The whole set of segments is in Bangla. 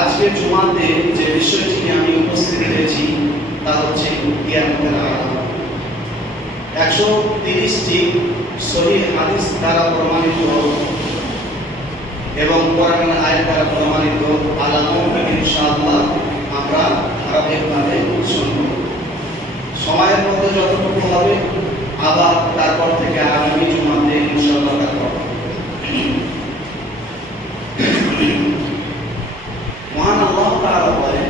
আজকে জুমাতে যে বিষয়টি নিয়ে আমি উপস্থিত হয়েছি তা হচ্ছে কিয়ামতের আলামত। 130টি সহিহ হাদিস দ্বারা প্রমাণিত এবং কোরআনের আয়াত দ্বারা প্রমাণিত আলামত ইনশাআল্লাহ আমরা ধারাবাহিকভাবে শুনব। সময়ের মধ্যে যতটুকু হবে আবার তারপর থেকে আগামী জুমাতে ইনশাআল্লাহ করব। মহান আল্লাহ তাআলা বলেন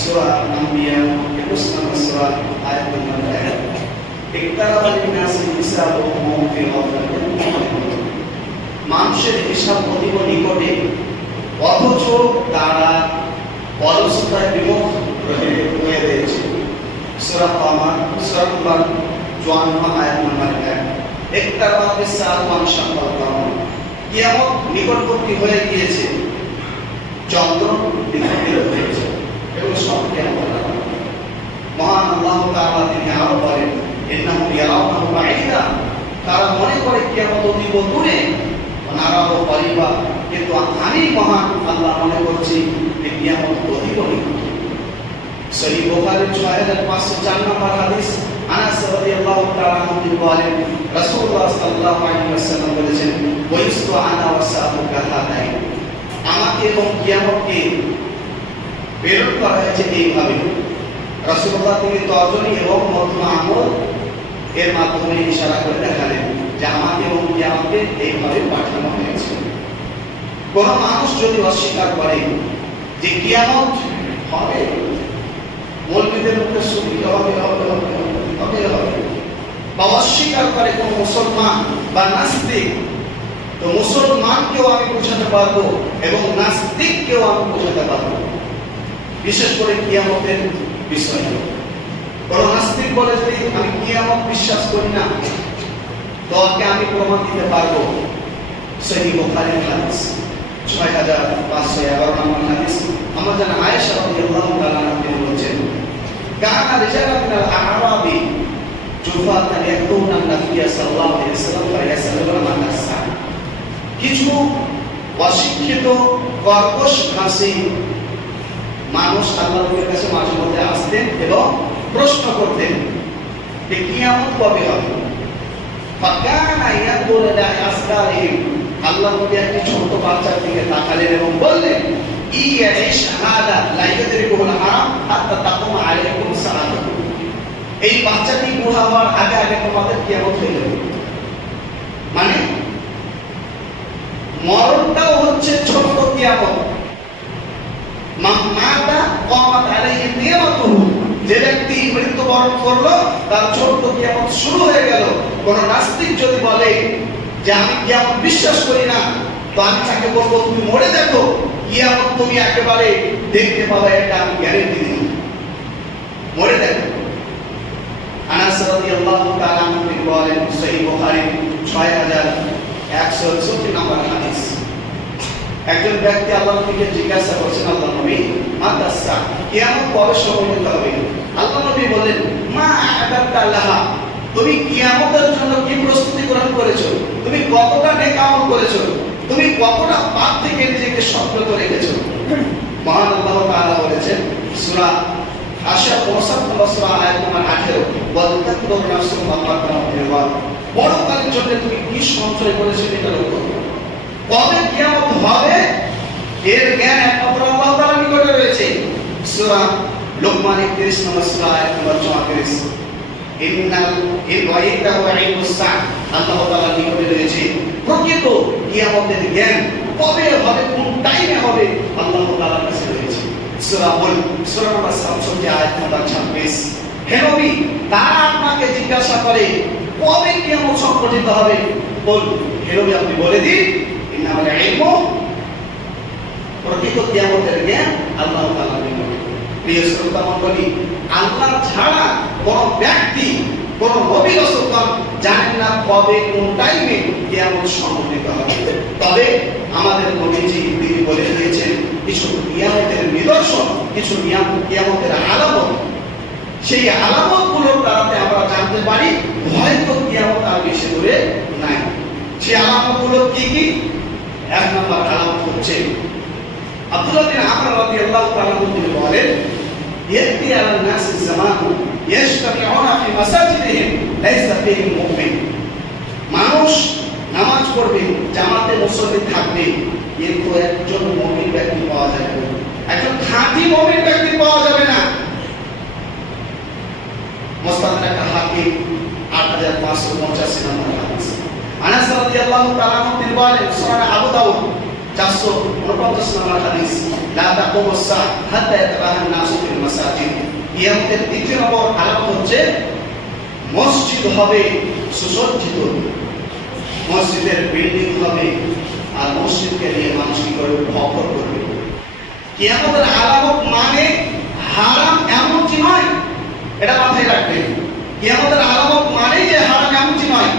সূরা আম্বিয়া 21 নম্বর সূরা আয়াত নম্বর 1, ইকতারাবা লিন-নাসি হিসাবুহুম ওয়া হুম ফি গাফলাতিন মু'রিদুন। মানুষের হিসাব অতীব নিকটে অথচ তারা অলসতায় বিমুখ হয়ে রয়েছে। সূরা কামার সূরা নম্বর 54 আয়াত নম্বর 1, ইকতারাবা বিস-সাআত ওয়া ইনশাআল কামার। কিয়ামত নিকটবর্তী হয়ে গিয়েছে, চন্দ্র নিকটবর্তী হয়েছে, এগুলো সব কিয়ামতের আলামত। মহান আল্লাহ তাআলা তিনি আরো বলেন ইন্নাহু ইয়ারাউনাহু বাঈদা, তারা মনে করে কিয়ামত অতীব দূরে, নারাও করিবা, কিন্তু আমি মহান আল্লাহ মনে করছি যে কিয়ামত অতীব নিকটে। সহিহ বুখারীর 6504 নম্বর হাদিস, আনাস রাদিয়াল্লাহু তাআলা আনহু বলেন রাসূলুল্লাহ সাল্লাল্লাহু আলাইহি ওয়াসাল্লাম বলেছেন ওয়াইস্তু আনা ওয়াসাতু কাহাতাইন, আমাকে এবং কিয়ামতকে প্রেরণ করা হয়েছে এইভাবে। রাসূলুল্লাহ তিনি তর্জনী এবং মধ্যমা আঙুল এর মাধ্যমে ইশারা করে দেখালেন যে আমাকে এবং কিয়ামতকে এইভাবে পাঠানো হয়েছে। কোন মানুষ যদি অস্বীকার করে যে কিয়ামত হবে, মৌলবীদের মুখে শুনতে হবে বা অস্বীকার করে কোন মুসলমান বা নাস্তিক, তো মুসলমানকেও আমি বোঝাতে পারবো এবং নাস্তিককেও আমি বোঝাতে পারবো, বিশেষ করে কিয়ামতের বিষয়ে। কোন নাস্তিক বলে যদি আমি কিয়ামত বিশ্বাস করি না, তো ওকে আমি প্রমাণ দিতে পারবো। সহিহ বুখারীর হাদিস 6511 নম্বর হাদিস, আমরা জানি আয়েশা রাদিয়াল্লাহু তাআলা তিনি বলেছেন কানা রিজালান মিনাল আ'রাবি জুফাতান ইয়াকুনা নাবিয়্য সাল্লাল্লাহু আলাইহি ওয়াসাল্লাম ফায়াসালুনা মান আস-সা। কিছু অশিক্ষিত কর্কশ ভাষী মানুষ আল্লাহর কাছে মাঝে মধ্যে আসতেন এবং প্রশ্ন করতেন যে কিয়ামত কবে হবে। ফাকানা ইয়ানদুরু ইলা আসগারিহিম, আল্লাহ নবী একটি ছোট বাচ্চার দিকে তাকালেন এবং বললেন ইয়াইশ হাদা লা ইয়াদরিকুল হারাম হাত্তা তাকুমা আলাইকুম সালাতুহু, এই বাচ্চাটি বুড়া হওয়ার আগে আগে তোমাদের কিয়ামত হয়ে যাবে। মানে মরণটাও হচ্ছে ছোট কিয়ামত। মাতা কামাত আলাইহি কিয়ামতুহু, যে ব্যক্তি মৃত্যুবরণ করলো তার ছোট কিয়ামত শুরু হয়ে গেল। কোন নাস্তিক যদি বলে যে আমি কিয়ামত বিশ্বাস করি না, তো আমি তাকে বলবো তুমি মরে দেখো, কিয়ামত তুমি একেবারে দেখতে পাবে, এটা আমি গ্যারান্টি দিই, মরে দেখো। আনাস রাদিয়াল্লাহু তাআলা আনহু বলেন সহিহ বুখারী 6164 নম্বর হাদিস, একজন ব্যক্তি আল্লাহর নবীকে জিজ্ঞাসা করছেন আল্লাহ নবী মাতাসা, কিয়ামত কবে সংঘটিত হবে? আল্লাহ নবী বলেন মা আ'দাতা লাহা, তুমি কিয়ামতের জন্য কি প্রস্তুতি গ্রহণ করেছো, তুমি কতটা নেক আমল করেছো, তুমি কতটা পাপ থেকে নিজেকে সংযত রেখেছো। মহান আল্লাহ তাআলা বলেছেন সূরা আশা 59 সূরা আয়াত নম্বর 18, ওয়াদাকাতুর নাফসুম মা কাদ্দামাত লিগাদ, পরকালের জন্য তুমি কি সঞ্চয় করেছো এটা লক্ষ্য করো। কবে কিয়ামত হবে এর জ্ঞান একমাত্র আল্লাহ তাআলার নিকটে রয়েছে। সূরা লোকমান 31 নম্বর সূরা আয়াত নম্বর 34, ইন্নাল ইলওয়াইদাহু ইলমুস সাআ, আল্লাহ তাআলার নিকটে রয়েছে প্রকৃত কিয়ামতের জ্ঞান, কবে হবে কোন টাইমে হবে আল্লাহ তাআলার কাছে রয়েছে। সূরা মুলক সূরা নম্বর 67 আয়াত নম্বর 26, হে নবী তারা আপনাকে জিজ্ঞাসা করে কবে কিয়ামত সংঘটিত হবে, বল হে নবী আপনি বলে দিন ইন্নাল ইলমু, প্রকৃত কিয়ামতের জ্ঞান আল্লাহ তাআলার নিকটে। প্রিয় শ্রোতা মণ্ডলী, আল্লাহ ছাড়া কোন ব্যক্তি কোন নবী রাসূলগণ জানেন না কবে কোন টাইমে কিয়ামত সংঘটিত হবে। তবে আমাদের নবীজি তিনি বলে দিয়েছেন কিছু কিয়ামতের নিদর্শন, কিছু কিয়ামতের আলামত, সেই আলামতগুলোর দ্বারাতে আমরা জানতে পারি হয়তো কিয়ামত আর বেশি দূরে নাই। সেই আলামতগুলো কি কি? এক নম্বর আলামত হচ্ছে আব্দুল্লাহ বিন আমর রাদিয়াল্লাহু তাআলা তিনি বলেন, ইয়াতি আলান নাস জামানু ইয়াশতামিউনা ফি মাসাজিদিহিম লাইসা ফীহিম মুমিন। মানুষ নামাজ পড়বে, জামাতে মুসল্লি থাকবে, কিন্তু একজন মুমিন ব্যক্তি পাওয়া যাবে না, একজন খাঁটি মুমিন ব্যক্তি পাওয়া যাবে না। মুস্তাদরাক হাকিম 8585 নম্বর হাদিস। আনাস রাদিয়াল্লাহু তাআলা তিনি বলেন, সুনান আবু দাউদ 449 নম্বর হাদিস, লা তাকুমুস সাআহ হাত্তা ইয়াতাবাহান নাসু ফিল মাসাজিদ। কিয়ামতের দ্বিতীয় নম্বর আলামত হচ্ছে মসজিদ হবে সুসজ্জিত, মসজিদের বিল্ডিং হবে, আর মসজিদকে নিয়ে মানুষ কি করবে, ভক্ত করবে। কিয়ামতের আলামত মানে হারাম এমনটি নয়, এটা মাথায় রাখবেন। কিয়ামতের আলামত মানে যে হারাম এমনটি নয়।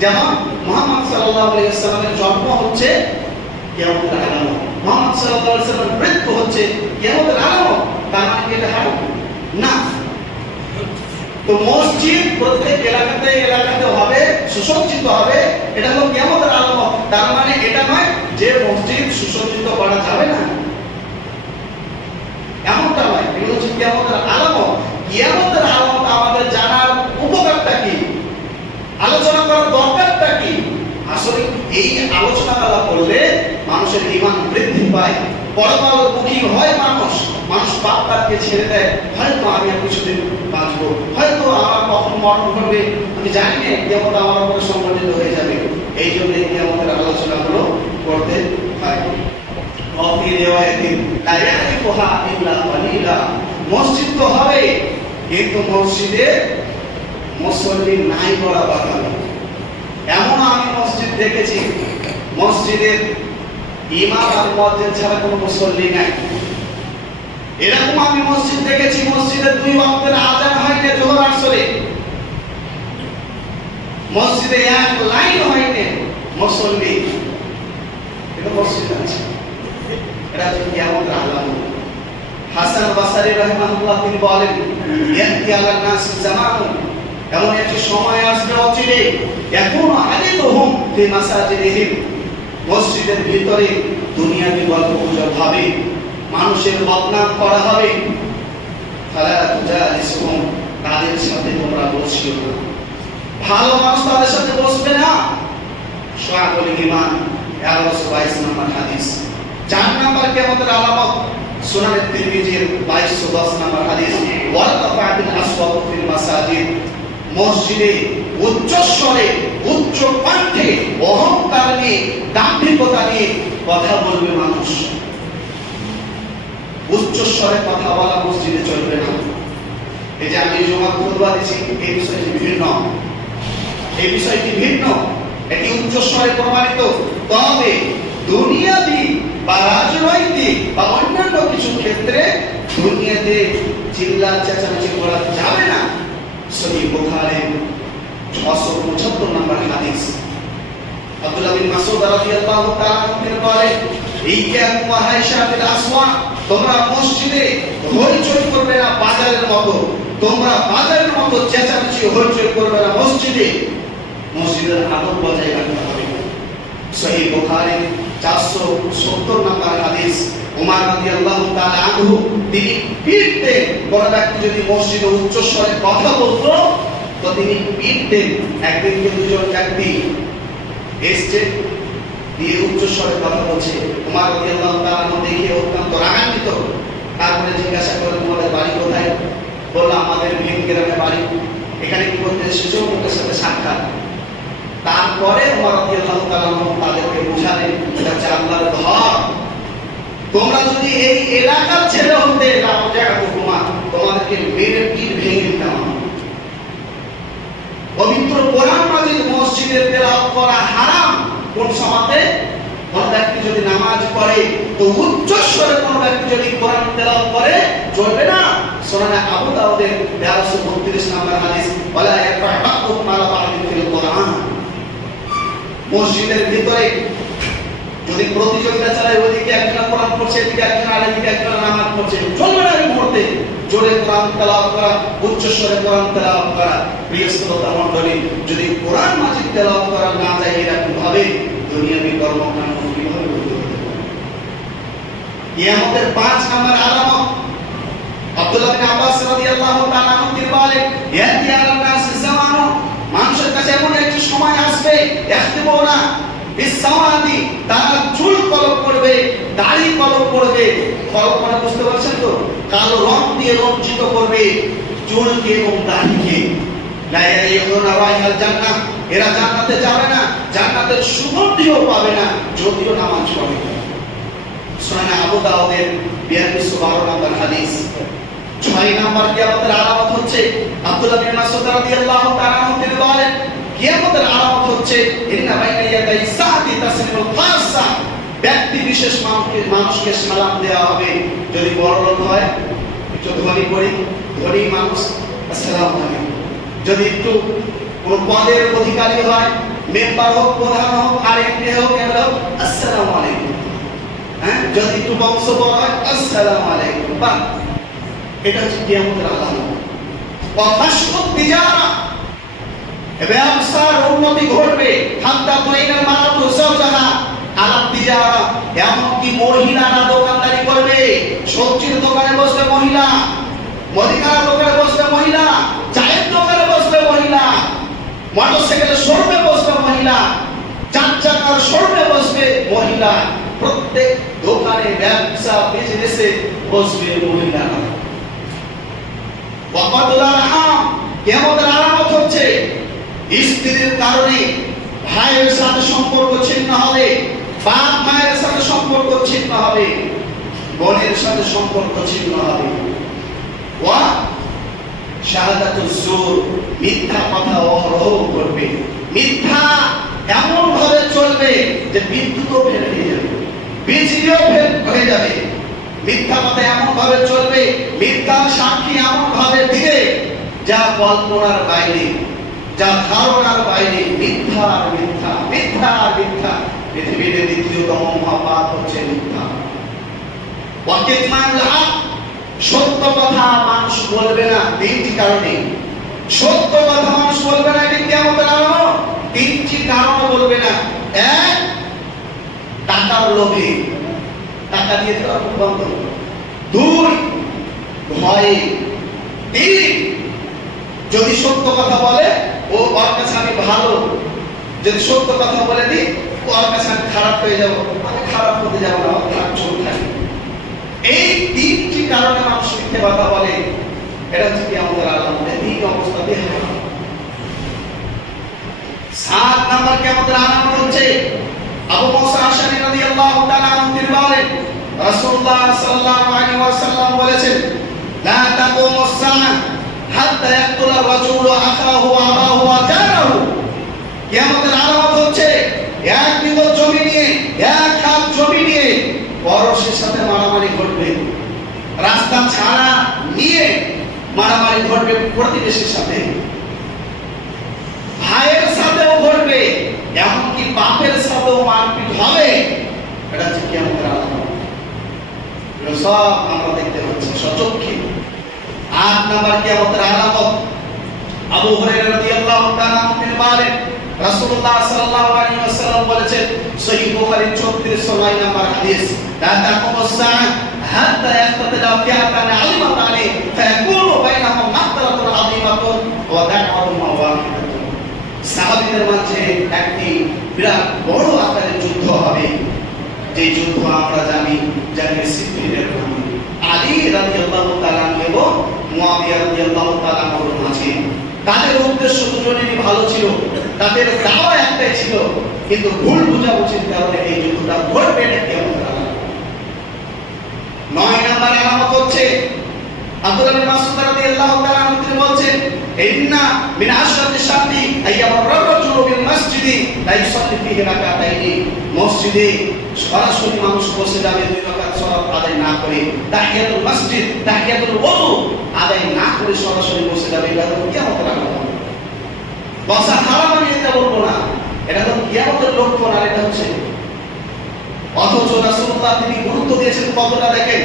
যেমন মুহাম্মদ সাল্লাল্লাহু আলাইহি ওয়াসাল্লামের জন্ম হচ্ছে কিয়ামতের আলামত, মুহাম্মদ সাল্লাল্লাহু আলাইহি ওয়াসাল্লামের মৃত্যু হচ্ছে কিয়ামতের আলামত, তার মানে কি এটা হারাম না? তো মসজিদ প্রত্যেক এলাকাতে হবে, সুসজ্জিত হবে, এটা হলো কিয়ামতের আলামত। তার মানে এটা নয় যে মসজিদ সুসজ্জিত করা যাবে না, এমনটা নয়। এগুলো হচ্ছে কিয়ামতের আলামত। কিয়ামতের আলামত আমাদের জানার উপকারটা কি, আলোচনা করার দরকারটা কি? আসলে এই আলোচনাগুলো করলে মানুষের ঈমান বৃদ্ধি পায়, পরকালমুখী হয় মানুষ, মানুষ পাপ কাজকে ছেড়ে দেয়। হয়তো আমি আর কিছুদিন বাঁচবো, হয়তো আমার কখন মরণ ঘটবে আমি জানি না, কিয়ামত আমার উপরে সংঘটিত হয়ে যাবে। এই জন্য এই কিয়ামতের আলোচনাগুলো করতে হয়। অফি রিওয়ায়াতিন লা ইয়ারিফুহা ইল্লা কালিলা। মসজিদ তো হবে, কিন্তু মসজিদে মুসল্লি নাই বলা বাধা। এমন আমি মসজিদ দেখেছি, মসজিদের ইমাম আর মুয়াজ্জিন ছাড়া কোনো মুসল্লি নাই। এরকম আমি মসজিদ দেখেছি, মসজিদের 2 ওয়াক্তের আযান হয় না যোহর আসরে, মসজিদে এক লাইন হয় না মুসল্লি, এটা মসজিদ আছে। এটা হচ্ছে কিয়ামতের আলামত। হাসান বাসরি রাহিমাহুল্লাহ তিনি বলেন, ইয়াতি আলান নাস জামানু, এমন একটি সময় আসবে অচিরে, এখন হাদিসুহুম ফি মাসাজিদিহিম, মসজিদের ভিতরে দুনিয়াবি গল্পগুজব হবে, মানুষের বদনাম করা হবে। ফালা তুজালিসুহুম, তাদের সাথে তোমরা বসিও না, ভালো মানুষ তাদের সাথে বসবে না। শুআবুল ঈমান 1122 নম্বর হাদিস। 4 নম্বর কিয়ামতের আলামত সুনান তিরমিজির 2210 নম্বর হাদিস, ওয়ারতাফাতিল আসওয়াতু ফিল মাসাজিদ, মসজিদে উচ্চস্বরে উচ্চ কণ্ঠে অহংকার নিয়ে দাম্ভিকতা নিয়ে কথা বলবে মানুষ। উচ্চস্বরে কথা বলা মসজিদে চলবে না। এই যে আমি জুমার খুতবা দিচ্ছি, এই বিষয়টি ভিন্ন, এই বিষয়টি ভিন্ন, এটি উচ্চস্বরে প্রমাণিত। তবে দুনিয়াবি বা রাজনৈতিক বা অন্যান্য কিছু ক্ষেত্রে দুনিয়াতে চিল্লা চেঁচামেচি করা যাবে না। সহিহ বুখারী 675 নম্বর হাদিস। আব্দুল্লাহ বিন মাসউদ রাদিয়াল্লাহু তাআলা তিনি বলেন, ইয়াকুম ওয়া হাইশাতিল আসওয়া, তোমরা মসজিদে হইচই করবে না বাজারের মতো, তোমরা বাজারের মতো চেঁচামেচি হইচই করবে না মসজিদে, মসজিদের আদব বজায় রাখতে হবে। সহিহ বুখারী 470 নম্বর হাদিস। ওমর রাদিয়াল্লাহু তাআলা আনহু তিনি পিটতেন, কোন ব্যক্তি যদি মসজিদে উচ্চস্বরে কথা বলতো তো তিনি পিটতেন। একদিন দুজন ব্যক্তি এসছে, দিয়ে উচ্চস্বরে কথা বলছে, ওমর রাদিয়াল্লাহু তাআলা দেখে অত্যন্ত রাগান্বিত। তারপরে জিজ্ঞাসা করলেন, তোমাদের বাড়ি কোথায়? বলল, আমাদের ভিন গ্রামে বাড়ি। এখানে কি করতে এসেছো? ওদের সাথে সাক্ষাৎ। তারপরে ওমর রাদিয়াল্লাহু তাআলা তাদেরকে বুঝালেন, এটা হচ্ছে আল্লাহর ঘর, তোমরা যদি এই এলাকার ছেলে হতে তোমাদেরকে মেরে পিঠ ভেঙে দিতাম। পবিত্র কোরআন মাজিদ মসজিদে তেলাওয়াত করা হারাম। কোন সময়তে? কোন ব্যক্তি যদি নামাজ পড়ে তো উচ্চস্বরে কোন ব্যক্তি যদি কোরআন তেলাওয়াত করে চলবে না। সুনান আবু দাউদের 1332 নম্বর হাদিস, ওয়ালা ইয়ারফা বা'দুকুম আলা বা'দিন ফিল কোরআন। মসজিদের ভিতরে যদি প্রতিযোগিতা চালায়, ওইদিকে একজন কোরআন পড়ছে, এদিকে একজন, আর এদিকে একজন নামাজ পড়ছে, চলবে না। এই মুহূর্তে জোরে কোরআন তেলাওয়াত করা, উচ্চস্বরে কোরআন তেলাওয়াত করা। প্রিয় শ্রোতা মণ্ডলী, যদি কোরআন মাজিদ তেলাওয়াত করা না যায় এরকম ভাবে, দুনিয়াবি কর্মকাণ্ড কিভাবে করতে পারে? কিয়ামতের 5 নম্বর আলামত আব্দুল্লাহ বিন আব্বাস রাদিয়াল্লাহু তাআলা আনহু তিনি বলেন ইয়াতি আলান নাস জামানু, মানুষের কাছে এমন একটি সময় আসবে ইখতিবুনা বিসসাওয়াদি, তারা চুল কলপ করবে, দাড়ি কলপ করবে। কলপ মানে বুঝতে পারছেন তো, কালো রং দিয়ে রঞ্জিত করবে চুলকে এবং দাড়িকে। লা ইয়ারিহুনা রাইহাল জান্নাহ, এরা জান্নাতে যাবে না, জান্নাতের সুগন্ধিও পাবে না যদিও নামাজ পড়ে। সুনানে আবু দাউদের 4212 নম্বর হাদিস। 6 নম্বর কিয়ামতের আলামত হচ্ছে আব্দুল্লাহ বিন মাসউদ রাদিয়াল্লাহু তাআলা আনহু তিনি বলেন কিয়ামতের আলামত হচ্ছে ইন্না বাইনা ইয়াদাই সাআতি তাসলিমুল খাসা, ব্যক্তি বিশেষ মানুষকে সালাম দেওয়া হবে। যদি বড় লোক হয় একটু ধনী করে, ধনী মানুষ আসসালামু আলাইকুম। যদি একটু কোন পদের অধিকারী হয়, মেম্বার হোক, প্রধান হোক, আর এমপি হোক, এমএলএ হোক, আসসালামু আলাইকুম। হ্যাঁ, যদি একটু বংশ বড় হয় আসসালামু আলাইকুম। বাহ, এটা হচ্ছে কিয়ামতের আলামত। ওয়া ফাশকুত তিজারা, ব্যবসার উন্নতি ঘটবে। হাত্তা তুইনাল মারাতু যাওজাহা আলা তিজারা, এমনকি মহিলারা দোকানদারি করবে। সবজির দোকানে বসবে মহিলা, মুদিখানার দোকানে বসবে মহিলা, চায়ের দোকানে বসবে মহিলা, মোটরসাইকেলের শোরুমে বসবে মহিলা, চার চাকার শোরুমে বসবে মহিলা। প্রত্যেক দোকানে ব্যবসা বিজনেসে বসবে মহিলারা। ওয়াকাতুল আরহাম, কিয়ামতের আলামত হচ্ছে স্ত্রীর কারণে ভাইয়ের সাথে সম্পর্ক ছিন্ন হবে, বাপ মায়ের সাথে সম্পর্ক ছিন্ন হবে, বোনের সাথে সম্পর্ক ছিন্ন হবে। ওয়া শাহাদাতুজ জুর, মিথ্যা কথা অহরহ করবে। মিথ্যা এমন ভাবে চলবে যে বিদ্যুৎও ফেল হয়ে যাবে, বিজলিও ফেল হয়ে যাবে। মিথ্যা কথা এমন ভাবে চলবে, মিথ্যা সাক্ষী এমন ভাবে দিবে যা কল্পনার বাইরে, যা ধারণার বাইরে। মিথ্যা আর মিথ্যা, মিথ্যা আর মিথ্যা। পৃথিবীতে দ্বিতীয়তম মহাপাপ হচ্ছে মিথ্যা। ওয়াকিতমানুল হক, সত্য কথা মানুষ বলবে না 3টি কারণে। সত্য কথা মানুষ বলবে না, এটা কিয়ামতের আলামত। 3টি কারণ বলবে না। 1, টাকার লোভে, টাকা দিয়ে দেওয়া বন্ধ। 2, ভয়ে। 3, যদি সত্য কথা বলে ও ওর কাছে আমি ভালো, যদি সত্য কথা বলে দিই ওর কাছে আমি খারাপ হয়ে যাব, আমি খারাপ হতে যাব না, আমার খারাপ চোখ থাকে। এই 3টি কারণে মানুষ মিথ্যে কথা বলে। এটা হচ্ছে কিয়ামতের আলামত। এই অবস্থাতে 7 নম্বর কিয়ামতের আলামত হচ্ছে আবু মুসা আশআরী রাদিয়াল্লাহু তাআলা আনহু তিনি বলেন রাসূলুল্লাহ সাল্লাল্লাহু আলাইহি ওয়াসাল্লাম বলেছেন লা তাকুমুস সাআহ হাত্তা ইয়াকতুলা রাজুলু আখাহু ওয়া আবাহু ওয়া জারাহু। কিয়ামতের আলামত হচ্ছে এক বিঘা জমি নিয়ে, এক হাত জমি নিয়ে পরশের সাথে মারামারি ঘটবে। রাস্তা ছাড়া নিয়ে মারামারি ঘটবে প্রতিবেশীর সাথে, ভাইয়ের সাথেও ঘটবে, এমনকি বাপের সাথেও মারপিট হবে। এটা হচ্ছে কিয়ামতের আলামত। এগুলো সব আমরা দেখতে পাচ্ছি সচক্ষে। 8 নম্বর কিয়ামতের আলামত আবু হুরায়রা রাদিয়াল্লাহু তাআলা তিনি বলেন রাসূলুল্লাহ সাল্লাল্লাহু আলাইহি ওয়াসাল্লাম বলেছেন, সহিহ বুখারী 3409 নম্বর হাদিস, লা তাকুমুস সাআহ হাত্তা ইয়াখতালা ফিআতান আলিমাতানি ফায়াকুনু বাইনাহুম মাখতালাতুন আযীমাতুন ওয়া দা'ওয়াতুন ওয়াহিদাতুন। সাহাবীদের মাঝে একটি বিরাট বড় আকারের যুদ্ধ হবে, যে যুদ্ধ আমরা জানি সিফিনের নাম। আলী রাদিয়াল্লাহু তাআলা এবং মুয়াবিয়া রাদিয়াল্লাহু তাআলা মাঝে তাদের উদ্দেশ্য দুজনেরই ভালো ছিল, তাদের দাওয়া একটাই ছিল, কিন্তু ভুল বুঝাবুঝির কারণে এই যুদ্ধটা ঘটবে না। কিয়ামতের আলামত। 9 নম্বর আলামত হচ্ছে আব্দুল্লাহ বিন মাসউদ রাদিয়াল্লাহু তাআলা আনহু তিনি বলেন ইন্না মিন আশরাতি শাতি আইয়ামার রাজুলু বিল মসজিদি লা ইউসাল্লি ফিহি রাকাতাইনি। মসজিদে সরাসরি মানুষ বসে যাবে 2 রাকাত সালাত আদায় না করে, তাহিয়াতুল মসজিদ, তাহিয়াতুল ওযু আদায় না করে সরাসরি বসে যাবে। এটা তো কিয়ামতের আলামত। বসা হারাম আমি এটা বলবো না, এটা তো কিয়ামতের লক্ষণ। আর এটা হচ্ছে অথচ রাসূলুল্লাহ তিনি গুরুত্ব দিয়েছেন কতটা দেখেন।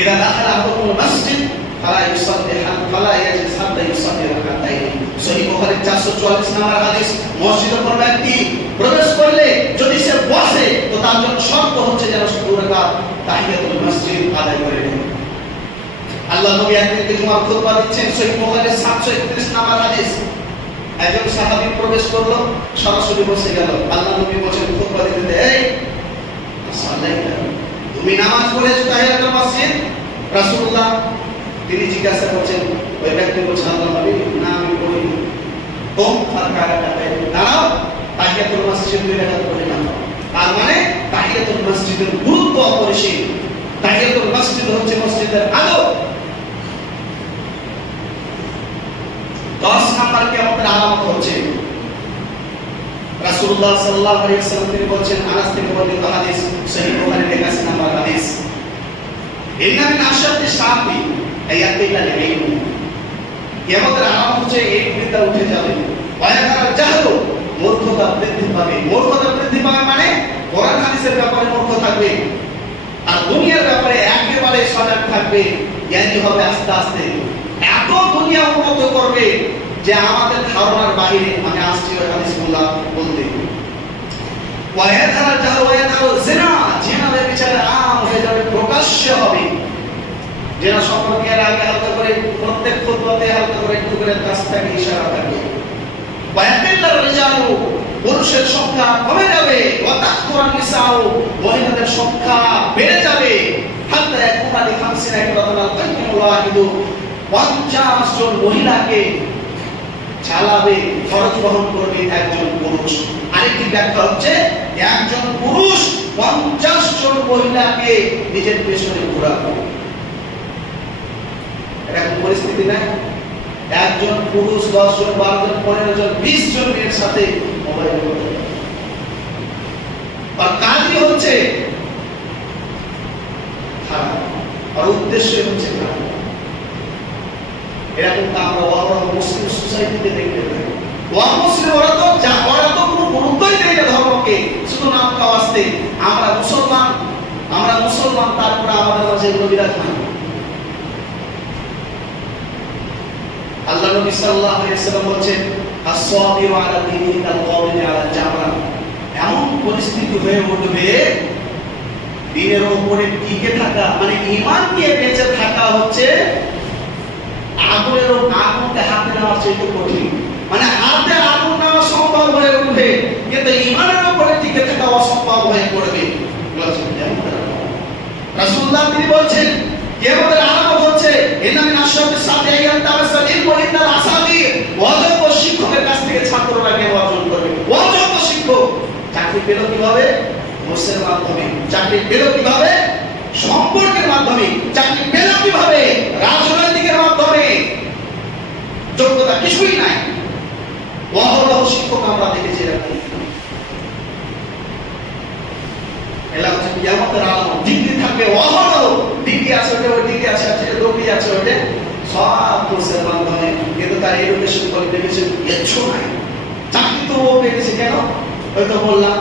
ইদা দাখালা আহাদুকুল মসজিদ ফালা ইয়াজিস হাত্তা ইউসাল্লি রাকাতাইন। সহিহ বুখারী 444 নম্বর হাদিস, মসজিদে কোন ব্যক্তি প্রবেশ করলে যদি সে বসে তো তার জন্য শর্ত হচ্ছে যেন 2 রাকাত তাহিয়াতুল মসজিদ আদায় করে নেয়। আল্লাহ নবী একদিনকে জুমার খুতবা দিচ্ছেন, সহিহ বুখারী 731 নম্বর হাদিস, একজন সাহাবী প্রবেশ করলো, সরাসরি বসে গেল। আল্লাহ নবী বলেন খুতবা দিতে, এই সাল্লাইতা, তুমি নামাজ পড়েছো তাহিয়াতুল মসজিদ? রাসূলুল্লাহ তিনি জিজ্ঞাসা করছেন, ওই ব্যক্তি বলছে, আল্লাহ নবী না আমি পড়িনি। কম ফারকাটা দাঁড়াও, তাহিয়াতুল মসজিদ 2 রাকাত পড়ে নাও। আর মানে তাহিয়াতুল মসজিদের গুরুত্ব অপরিসীম। তাহিয়াতুল মসজিদ হচ্ছে মসজিদের আলো। 10 নাম্বার কিয়ামতের আলামত হচ্ছে রাসূলুল্লাহ সাল্লাল্লাহু আলাইহি ওয়াসাল্লাম তিনি বলেন, আনাস থেকে বর্ণিত হাদিস, সহিহ বুখারী 81 নম্বর হাদিস, ইন্না মিন আশাদ্দি শাফি আয়াতিল্লাহ ইলম। কিয়ামতের আলামত হচ্ছে এই বিদ্যা উঠে যাবে, ওয়ায়াকার জাহলু, মূর্খতা বৃদ্ধি পাবে। মূর্খতা বৃদ্ধি পাবে মানে কোরআন হাদিসের ব্যাপারে মূর্খ থাকবে, আর দুনিয়ার ব্যাপারে একেবারে সজাগ থাকবে। জ্ঞানী হবে আস্তে আস্তে, এত দুনিয়া উন্নত করবে যে আমাদের ধারণার বাইরে। আমি আসছি ওই হাদিসগুলো বলতে। ওয়ায়াতারা জাহল ওয়ায়াতারা জিনা, জিনার বিচারে আম হয়ে যাবে, প্রকাশ্য হবে। জিনা সম্পর্কে এর আগে হালকা করে প্রত্যেক খুতবাতে হালকা করে একটু করে কাছ থেকে ইশারা থাকবে। ওয়ায়াতিল্লার রিজালু, পুরুষের সংখ্যা কমে যাবে। ওয়া তাকসুরান নিসাউ, মহিলাদের সংখ্যা বেড়ে যাবে। হাত্তা ইয়াকুনা লি 50 ইকরাতাল কাইয়ুল ওয়াহিদু, 50 জন মহিলাকে চালাবে, খরচ বহন করবে একজন পুরুষ। আরেকটি ব্যাখ্যা হচ্ছে একজন পুরুষ 50 জন মহিলাকে নিজের পেছনে ঘোরাবে। এরকম পরিস্থিতি নাই? একজন পুরুষ 10 জন 12 জন 15 জন 20 জন মেয়ের সাথে মোবাইল করতে পারে। আর কাজই হচ্ছে খারাপ, আর উদ্দেশ্য হচ্ছে খারাপ। এরকম আমরা বড় মুসলিম সোসাইটিতে দেখতে পাই। মুসলিম ওরা তো কোনো গুরুত্বই দেয় না ধর্মকে, শুধু নাম খাওয়া আসতে। আমরা মুসলমান, তারপরে আমাদের মাঝে এগুলো বিরাজমান। আল্লাহ নবী সাল্লাল্লাহু আলাইহি ওয়াসাল্লাম বলেন, as-সাবিরু আলা দীনিহি কাল-কাবিরি আলা জামরা। এমন পরিস্থিতি হয়ে উঠবে, দ্বীনের উপরে টিকে থাকা মানে ঈমান নিয়ে বেঁচে থাকা হচ্ছে আগুনকে হাতে নেওয়ার চেয়ে কঠিন। মানে হাতে আগুন নেওয়া সম্ভব হয়ে উঠবে, কিন্তু ঈমানের উপরে টিকে থাকা অসম্ভব হয়ে পড়বে। রাসূলুল্লাহ তিনি বলছেন, কিয়ামতের আলামত হচ্ছে ইন্না মিন আশরাতি সাতি আইয়াম তামাসাল ইলমু ইনদাল আসাবির। অযোগ্য শিক্ষকের কাছ থেকে ছাত্ররা জ্ঞান অর্জন করবে। অযোগ্য শিক্ষক চাকরি পেল কিভাবে? ঘুষের মাধ্যমে। চাকরি পেল কিভাবে? সম্পর্কের মাধ্যমে। চাকরি পেল কিভাবে? রাজনৈতিকের মাধ্যমে। যোগ্যতা কিছুই নাই। অহরহ শিক্ষক আমরা দেখেছি এরকম। এলা হচ্ছে কিয়ামতের আলামত। ডিগ্রি থাকবে অহরহ, ডিগ্রি আছে ওটা, ওই ডিগ্রি আছে, ডিগ্রি আছে ওটা, সব ঘুষের মাধ্যমে। কিন্তু তার এডুকেশন কোয়ালিফিকেশন কিচ্ছু নাই। চাকরি তো ও পেয়েছে কেন? ওই তো বললাম,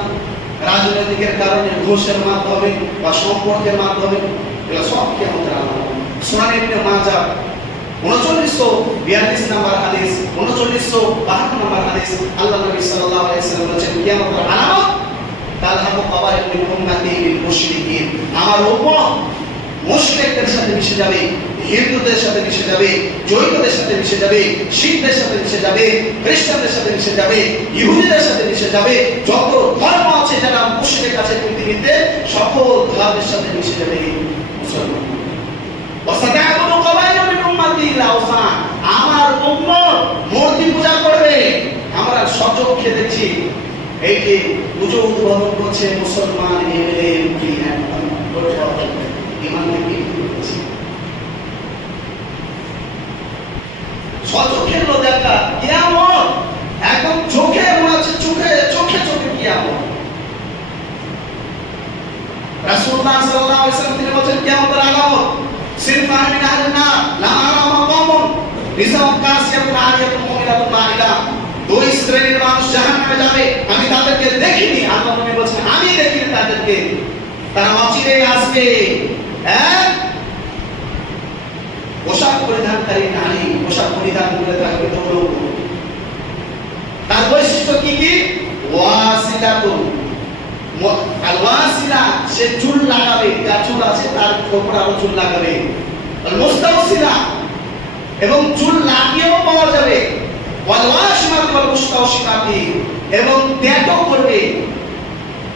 রাজনৈতিকের কারণে, ঘুষের মাধ্যমে বা সম্পর্কের মাধ্যমে। এগুলো সব কিয়ামতের আলামত। সুনান ইবনে মাজাহ 3942 নম্বর হাদিস, 3952 নম্বর হাদিস, আল্লাহ নবী সাল্লাল্লাহু আলাইহি ওয়াসাল্লাম বলেছেন, কিয়ামতের আলামত তালহাকু কবাইল মিন উম্মতি বিল মুশরিকিন। আমার উম্মত মুশরিকদের সাথে মিশে যাবে, হিন্দুদের সাথে মিশে যাবে, জৈনদের সাথে মিশে যাবে, শিখদের সাথে মিশে যাবে, খ্রিস্টানদের সাথে মিশে যাবে, ইহুদিদের সাথে মিশে যাবে। যত ধর্ম আছে যারা মুশরিক আছে পৃথিবীতে, সকল ধর্মের সাথে মিশে যাবে মুসলমান। ওয়াসাতা'বুদু কবাইলু মিন উম্মতি আল-আওসান। আমার উম্মত মূর্তি পূজা করবে। আমরা সচক্ষে দেখছি এই যে পুজো উদ্বোধন করছে মুসলমান এমএলএ এমপি ইমান থেকে করছে। সচক্ষে লোক দেখা কিয়ামত একদম চোখে মনে হচ্ছে, চোখে কিয়ামত। রাসূলুল্লাহ সাল্লাল্লাহু আলাইহি ওয়াসাল্লাম তিনি বলেন, কিয়ামতের আলামত সিনফান মিন আহলিন নার লা আরা মাকামুন নিসাউন কাসিয়াতুন আরিয়াতুন মুমিনাতুন মাইলা। দুই শ্রেণীর মানুষ জাহান্নামে যাবে, আমি তাদেরকে দেখিনি। আল্লাহ নবী বলেন, আমি দেখিনি তাদেরকে। তারা অচিরেই আসবে। এক পোশাক পরে পোশাকধারী নারী পোশাক পরিধান করে থাকবে দৌড়। তার বৈশিষ্ট্য কি কি? ওয়াসিলাতুন, আর ওয়াসিলা সে চুল লাগাবে, যার চুল আছে তার উপর আরো চুল লাগাবে। আর মুস্তাওসিলা এবং চুল লাগিয়েও পাওয়া যাবে। ওয়াল ওয়াশিমাতু ওয়াল মুস্তাওশিমাতি এবং ট্যাটু করবে,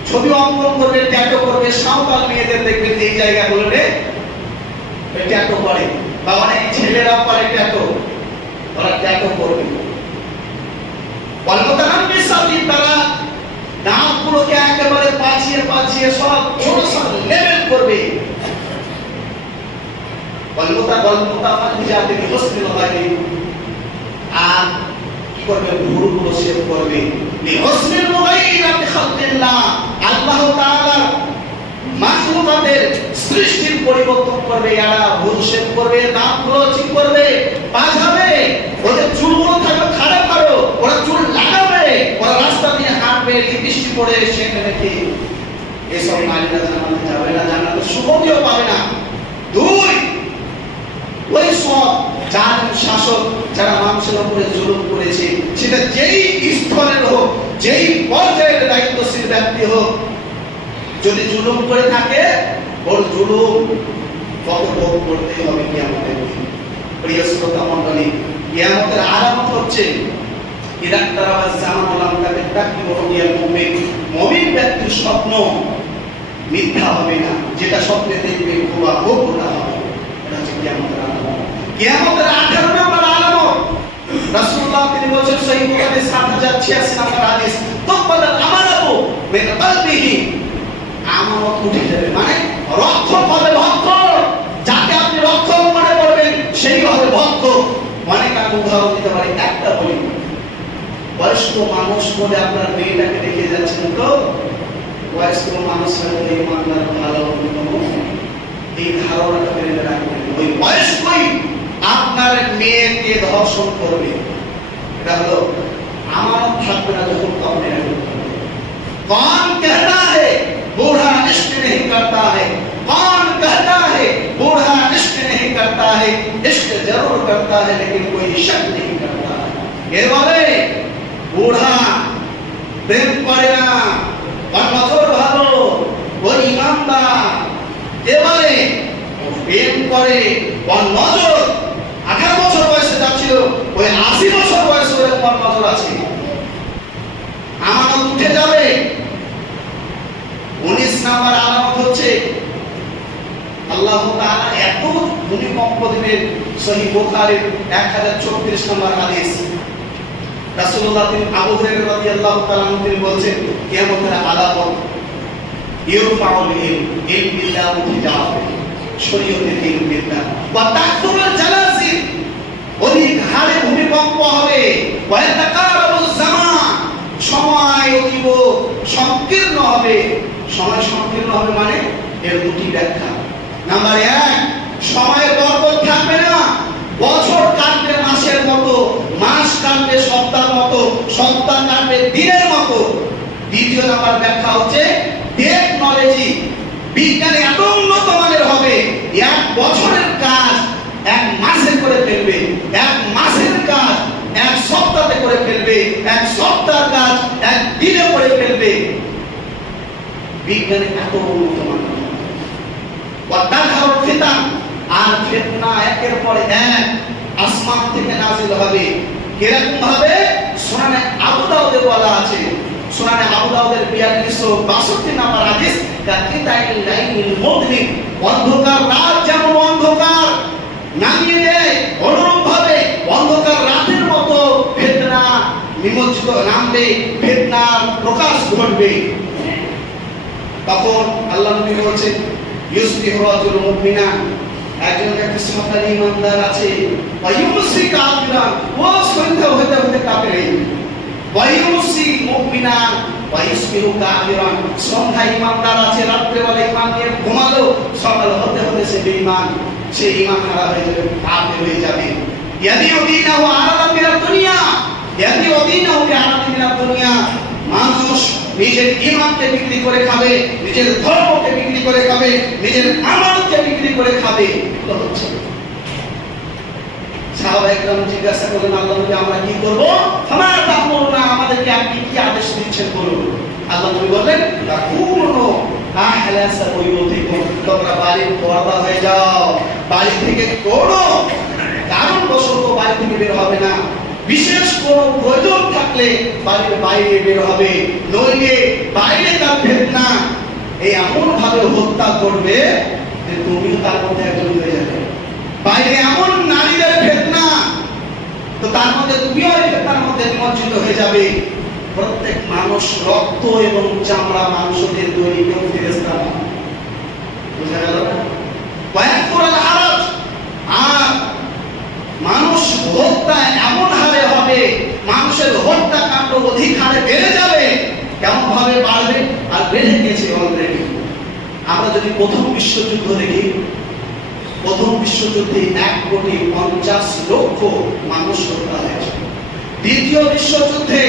ছবি অঙ্কন করবে, ট্যাটু করবে। সাঁওতাল মেয়েদের দেখবেন এই জায়গাগুলোতে ট্যাটু করে, বা অনেক ছেলেরাও করে ট্যাটু, ওরা ট্যাটু করবে। ওয়াল মুতানাম্মিসাতি, তারা দাঁতগুলোকে একেবারে পাঁচিয়ে পাঁচিয়ে সব ছোট ছোট লেবেল করবে। ওয়াল মুতাফাজ্জিজাতি বিহুসনিল গায়রি, আর কি করবে? ভুরুগুলো শেভ করবে। বিহুসনিল মুগাইরাতি খালকিল্লাহ, আল্লাহ তাআলার মাখলুকাতের সৃষ্টির পরিবর্তন করবে। এরা ভুরু শেভ করবে, দাঁতগুলো ঠিক করবে, পাঁচাবে, ওদের চুলগুলো থাকবে খাড়া করো, ওরা চুল লাগাবে, ওরা রাস্তা দিয়ে হাঁটবে, লিপস্টিক পরে সেখানে রেখে। এসব নারীরা জান্নাতে যাবে না, জান্নাতে সুগন্ধিও পাবে না। দুই, ওই সব জালিম শাসক যারা মানুষের উপরে জুলুম করেছে, সেটা যেই স্তরের হোক, যেই পর্যায়ের দায়িত্বশীল ব্যক্তি হোক, যদি জুলুম করে থাকে ওর জুলুম কত ভোগ করতে হবে কিয়ামতের দিন। প্রিয় শ্রোতা মণ্ডলী, কিয়ামতের আলামত হচ্ছে ইদাক্তারাবাজ জামানুল আমতাকে তাকবিরুল মুমিন, মুমিন ব্যক্তির স্বপ্ন মিথ্যা হবে না, যেটা স্বপ্নে দেখবে হুবহু ওটা হবে। এটা হচ্ছে কিয়ামতের আলামত। কিয়ামতের 18 নম্বর আলামত রাসূলুল্লাহ তিনি বলেছেন সহিহ বুখারী 7086 নম্বর হাদিস, তুকবাদাল আমানাতু মিন কলবিহি, আমানত উঠে যাবে, মানে রক্ষক হবে ভক্ত। যাকে আপনি রক্ষক মনে করবেন সেই হবে ভক্ত। অনেক আমি উদাহরণ দিতে পারি, একটা বলি। বয়স্ক মানুষ বলে আপনার মেয়েটাকে রেখে যাচ্ছেন, তো বয়স্ক মানুষের মধ্যে ইমানদার ভালো এই ধারণাটা মেনে রাখবেন। ওই বয়স্কই আপনার মেয়েকে ধর্ষণ করবে, এটা হলো আমানত থাকবে না যখন তখন এটা করতে হবে। कौन कहता है बूढ़ा इश्क नहीं करता है, कौन कहता है बूढ़ा इश्क नहीं करता है, इश्क जरूर करता है लेकिन कोई शक नहीं करता है। ये बोले बूढ़ा प्रेम करे ना, और नजर ভালো, ওই ইমানদার। এ বলে প্রেম করে, ওর নজর 18 বছর বয়সে যাচ্ছিল, ওই 80 বছর বয়সে ওর নজর আছে। আমানত উঠে যাবে। 19 নম্বর আলামত হচ্ছে আল্লাহ তাআলা এত ভূমিকম্প দিবেন। সহিহ বুখারীর 1034 নম্বর হাদিস, রাসূলুল্লাহ তিনি আবু হুরায়রা রাদিয়াল্লাহু তাআলা তিনি বলেন কিয়ামতের আলামত ইরফাউল ইলম বিল্লাহ, উঠে যাবে শরীয়তের ইলম বিল্লাহ। ওয়া তাকসুরুল জালাসিল, অধিক হারে ভূমিকম্প হবে। ওয়া ইয়াতাকারাবুজ জামান, সময় অতীব সংকীর্ণ হবে। সময় সংকীর্ণ হবে মানে এর দুটি ব্যাখ্যা। নাম্বার 1, সময়ের বরকত থাকবে না, বছর কাটবে মাসের মতো, মাস কাটবে সপ্তাহের মতো, সপ্তাহ কাটবে দিনের মতো। দ্বিতীয় নাম্বার ব্যাখ্যা হচ্ছে টেকনোলজি, বিজ্ঞান এত উন্নত মানের হবে, 1 বছরের কাজ 1 মাসে করে ফেলবে, 1 মাসের কাজ 1 সপ্তাহে করে ফেলবে, 1 সপ্তাহের কাজ 1 দিনে করে ফেলবে। বিজ্ঞানে এত উন্নত মানের হবে। ওয়াতাহারুল ফিতান, আর ফিতনা একের পর এক আসমান থেকে নাযিল হবে। কিরকম ভাবে? সুনানে আবু দাউদে বলা আছে, সুনানে আবু দাউদের 4262 নম্বর হাদিস, কাকিতাইল লাইলিল মুদলিম, অন্ধকার রাত যেমন অন্ধকার নামিয়ে দেয়, অনুরূপ ভাবে অন্ধকার রাতের মতো ফিতনা নিমজ্জিত নামবে, ফিতনার প্রকাশ ঘটবে। তখন আল্লাহ নবী বলেছেন ইউসবিহু রাজুলুন মুমিনান, একজন ব্যক্তি সত্যি ইমানদার আছে, ওয়ায়ুমসি কাফিরান, ও সন্ধ্যা হতে হতে কাফের, ওয়ায়ুমসি মুমিনান ওয়ায়ুসবিহু কাফিরান, সন্ধ্যা ইমানদার আছে, রাতে বেলা ঈমান নিয়ে ঘুমালো, সকাল হতে হতে সে বেঈমান, সে ঈমান হারা হয়ে যাবে, কাফের হয়ে যাবে। ইয়াদিউ দীনাহু আরাদাম মিনাদ দুনিয়া, ইয়াদিউ দীনাহু বিআরাদিন মিনাদ দুনিয়া, মানুষ নিজের ঈমানকে বিক্রি করে খাবে, নিজের ধর্মকে বিক্রি করে খাবে, নিজের আমানতকে বিক্রি করে খাবে। এগুলো হচ্ছে একদম জিজ্ঞাসা করলেন আল্লাহ নবী আমরা কি করব? ফামা তা'মুরুনা, আমাদেরকে আপনি কি আদেশ দিচ্ছেন বলুন। আল্লাহ নবী বললেন তাকুনু আহলাসা বুয়ুতিকুম, তোমরা বাড়ির পর্দা হয়ে যাও, বাড়ি থেকে কোনো কারণবশত বাড়ি থেকে বের হবে না, বিশেষ কোনো প্রয়োজন থাকলে বাড়ির বাইরে বের হবে, নইলে বাইরে তার ফিতনা এই এমন ভাবে হত্যা করবে যে তুমিও তার মধ্যে একজন হয়ে যাবে। বাইরে এমন নারীদের ফিতনা, তো তার মধ্যে তুমিও এই ফিতনার মধ্যে নিমজ্জিত হয়ে যাবে। প্রত্যেক মানুষ রক্ত এবং চামড়া মাংসদের তৈরি, কেউ ফেরেশতা না। বুঝা গেল না? ওয়ায়াকুল আরাজ, আর মানুষ হত্যা এমন হারে হবে, মানুষের হত্যাকাণ্ড অধিক হারে বেড়ে যাবে। কেমন ভাবে বাড়বে? আর বেড়ে গেছে অলরেডি। আমরা যদি প্রথম বিশ্বযুদ্ধ দেখি, প্রথম বিশ্বযুদ্ধে 1,50,00,000 মানুষ হত্যা হয়েছে। দ্বিতীয় বিশ্বযুদ্ধে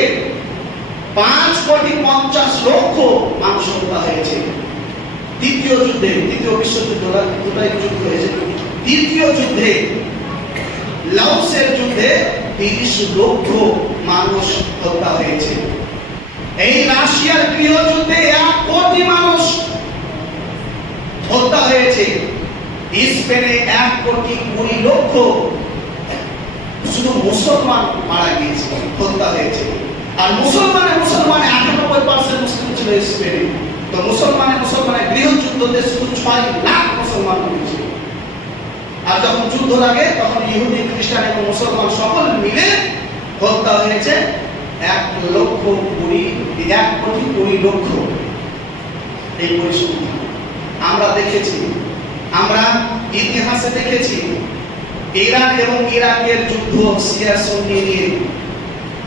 5,50,00,000 মানুষ হত্যা হয়েছে। দ্বিতীয় যুদ্ধে, দ্বিতীয় বিশ্বযুদ্ধ দুটাই যুদ্ধ হয়েছে। দ্বিতীয় যুদ্ধে, লাওসের যুদ্ধে 30 লক্ষ মানুষ হত্যা হয়েছে। এই রাশিয়ার গৃহযুদ্ধে 1 কোটি মানুষ হত্যা হয়েছে। স্পেনে 1,20,00,000 শুধু মুসলমান মারা গিয়েছে, হত্যা হয়েছে। আর মুসলমানে 98% মুসলিম ছিল স্পেনে। তো মুসলমানে গৃহযুদ্ধতে শুধু 6 লাখ মুসলমান হয়েছে। আর যখন যুদ্ধ লাগে তখন ইহুদি, খ্রিস্টান এবং মুসলমান সকল মিলে হত্যা হয়েছে 1,20,00,000। এই পরিসংখ্যান আমরা দেখেছি, আমরা ইতিহাসে দেখেছি। ইরান এবং ইরাকের যুদ্ধ, সিরিয়া সঙ্গে নিয়ে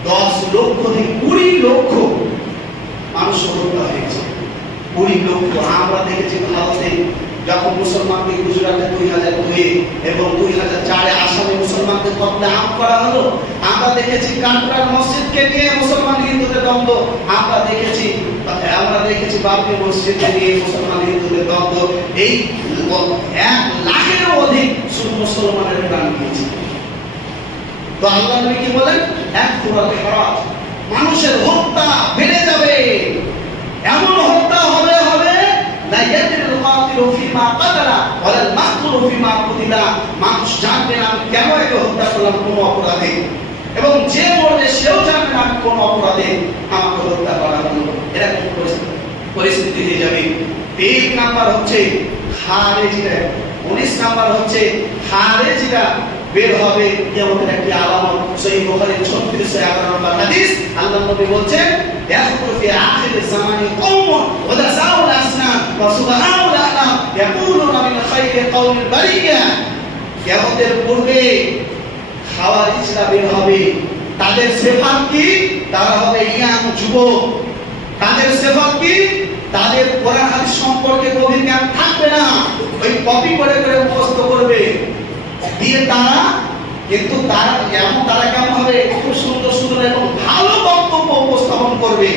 10 লক্ষ থেকে 20 লক্ষ মানুষ হত্যা হয়েছে। 20 লক্ষ। আমরা দেখেছি ভারতে যখন মুসলমানকে গুজরাটে 2002 এবং 2004 আসামে মুসলমানকে কতলে আম করা হলো। আমরা দেখেছি কানপুরার মসজিদকে নিয়ে মুসলমান হিন্দুদের দ্বন্দ্ব। আমরা দেখেছি বাবরি মসজিদকে নিয়ে মুসলমান হিন্দুদের দ্বন্দ্ব। এই 1 লাখেরও অধিক শুধু মুসলমানের প্রাণ গিয়েছে। তো আল্লাহ নবী কি বলেন? একফুরাল হারাজ, মানুষের হত্যা বেড়ে যাবে। এমন হত্যা হবে লা ইয়াদরিল কাতিলু ফিমা কাতালা ওয়ালাল মাকতুলু ফিমা কুতিলা। মানুষ জানবে না আমি কেন একে হত্যা করলাম কোন অপরাধে, এবং যে মরবে সেও জানবে না আমি কোন অপরাধে আমাকে হত্যা করা হলো। এরকম পরিস্থিতি হয়ে যাবে। 3 নাম্বার হচ্ছে খারেজিরা, 19 নাম্বার হচ্ছে খারেজিরা বের হবে। কিয়ামতের একটি আলামত। সহিহ বুখারীর 3611 নম্বর হাদিস, আল্লাহ নবী বলেন ইয়াখরু ফি আখির জামানি কওমুন ওয়া দাসাউল আসনান ওয়া সুবহানাল আ'লা ইয়াকুলুনা মিন খায়রি কওমিল বারিয়া। কিয়ামতের পূর্বে খাওয়ারিজরা বের হবে। তাদের সিফাত কি? তারা হবে ইয়াং যুবক। তাদের সিফাত কি? তাদের কোরআন হাদিস সম্পর্কে গভীর জ্ঞান থাকবে না, ওই কপি করে মুখস্থ করবে দিয়ে তারা, কিন্তু তারা কেমন হবে? খুব সুন্দর সুন্দর এবং ভালো বক্তব্য উপস্থাপন করবে।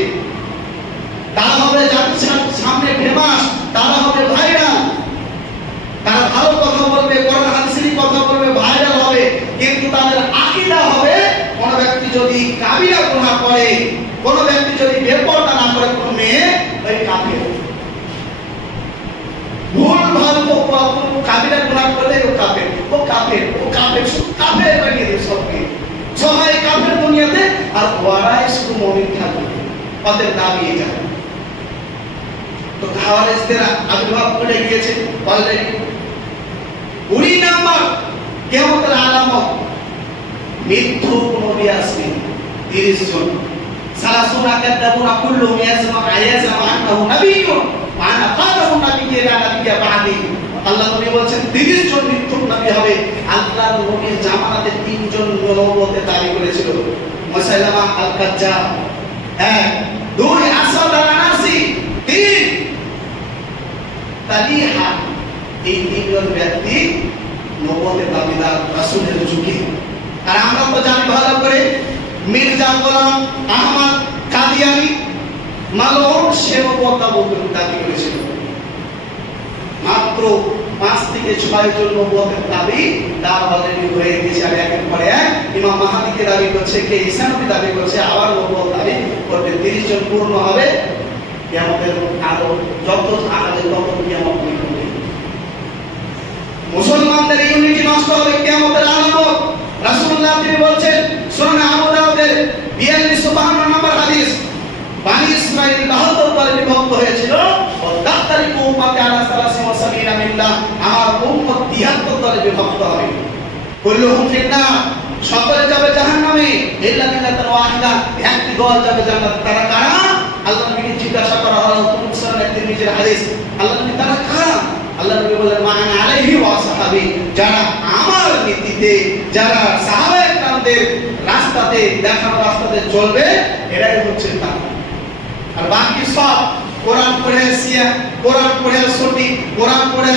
তারা হবে জাতির সামনে ফেমাস, তারা হবে ভাইরাল। তারা ভালো কথা বলবে, কোরআন হাদিসের কথা বলবে, ভাইরাল হবে। কিন্তু তাদের আকীদা হবে, কোন ব্যক্তি যদি কাবিরা গুনাহ করে, কোন ব্যক্তি যদি বেপরদা না করে কোন মেয়ে, ওই কাফের। ভুল ভাল কাবিরা গুনাহ করলে ও কাফের, ও কাফের, ও কাফের, শুধু কাফের বানিয়ে দেবে সবকে। সবাই কাফের দুনিয়াতে, আর ওরাই শুধু মুমিন থাকবে। ওদের দাবি এটা। তো খাওয়ারিজদের আবির্ভাব ঘটে গিয়েছে অলরেডি। 20 নাম্বার কিয়ামতের আলামত, মৃত্যু নবী আসবে 30 জন। সালাসুনা কাযাবুনা কুল্লুহুম ইয়াজমা আন্নাহু নাবিয়্যুন ওয়া আনা খাতামুন নাবিয়্যিন লা নাবিয়্যা বা'দি। আল্লাহ নবী বলেন 30 জন মৃত্যুর নবী হবে। আল্লাহর নবীর জামানাতে 3 জন নবুয়তের দাবি করেছিল। মুসাইলামা আল কাজ্জাব 1, 2 আসাদ আল আনাসি 3 তালিহা। এই 3 জন ব্যক্তি নবুয়তের দাবিদার রাসূলের যুগে। আর আমরা তো জানি ভালো করে মির্জা গোলাম আহমদ কাদিয়ানী মালউন সে নবুয়ত দাবি করেছিল। মাত্র 5 থেকে 6 জন নবুয়তের দাবি তার অলরেডি হয়ে গেছে। আর একের পরে এক ইমাম মাহদিকে দাবি করছে, কে ঈসা নবী দাবি করছে, আবার নবুয়ত দাবি করবে। 30 জন পূর্ণ হবে। কিয়ামতের আলো যত আগে তত কিয়ামত হবে। মুসলমানদের ইউনিটি নষ্ট হবে কিয়ামতের আলামত। রাসূলুল্লাহ তিনি বলছেন সুনান আবু দাউদের 4252 নম্বর হাদিস, বানি ইসমাঈল 72 দলে বিভক্ত হয়েছিল। ও তাখতারিকু উম্মতি আলা 73 মিল্লাহ, আমার উম্মত 73 দলে বিভক্ত হবে। কুল্লুহুম ফিন্নার, সকলে যাবে জাহান্নামে ইল্লা মিল্লাতান ওয়াহিদা, একটি দল যাবে জান্নাত। তারা কারা? আল্লাহ নবীকে জিজ্ঞাসা করা হলো, মুসলিম তিরমিজির হাদিস, আল্লাহ নবী তারা কারা? আল্লাহ নবী বললেন মা আনা আলাইহি ওয়া সাহাবী, যারা আমার নীতিতে, যারা সাহাবায়ে কেরামদের রাস্তাতে, দেখানো রাস্তাতে চলবে, এরাই হচ্ছে তারা। আর বাকি সব কোরআন পড়ে সিয়া, কোরআন পড়ে সটি, কোরআন পড়ে